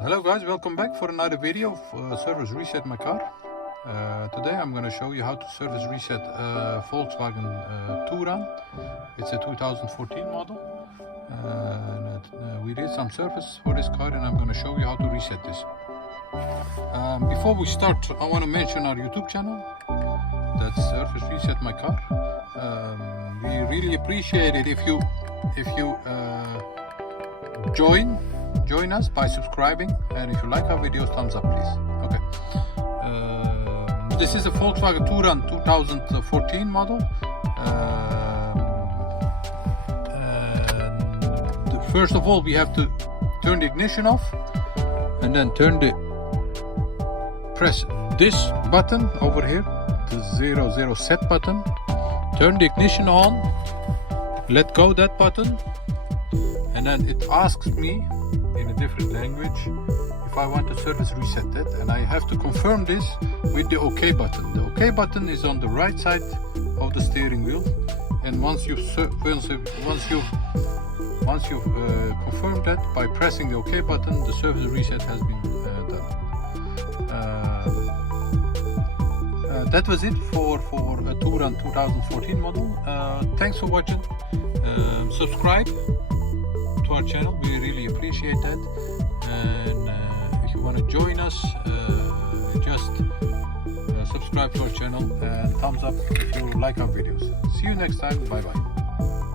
Hello guys, welcome back for another video of service reset my car. Today I'm going to show you how to service reset Volkswagen Touran. It's a 2014 model. We did some service for this car and I'm going to show you how to reset this. Before we start, I want to mention our YouTube channel. That's Service Reset My Car. We really appreciate it if you join us by subscribing, and if you like our videos, thumbs up please. Okay. This is a Volkswagen Touran 2014 model. First of all, we have to turn the ignition off and then press this button over here, the 00 set button. Turn the ignition on, let go that button, and then it asks me in a different language if I want to service reset it, and I have to confirm this with the OK button. The OK button is on the right side of the steering wheel, and once you've confirmed that by pressing the OK button, the service reset has been done. That was it for a Touran 2014 model. Thanks for watching. Subscribe to our channel, we really appreciate that. And if you want to join us, just subscribe to our channel and thumbs up if you like our videos. See you next time. Bye bye.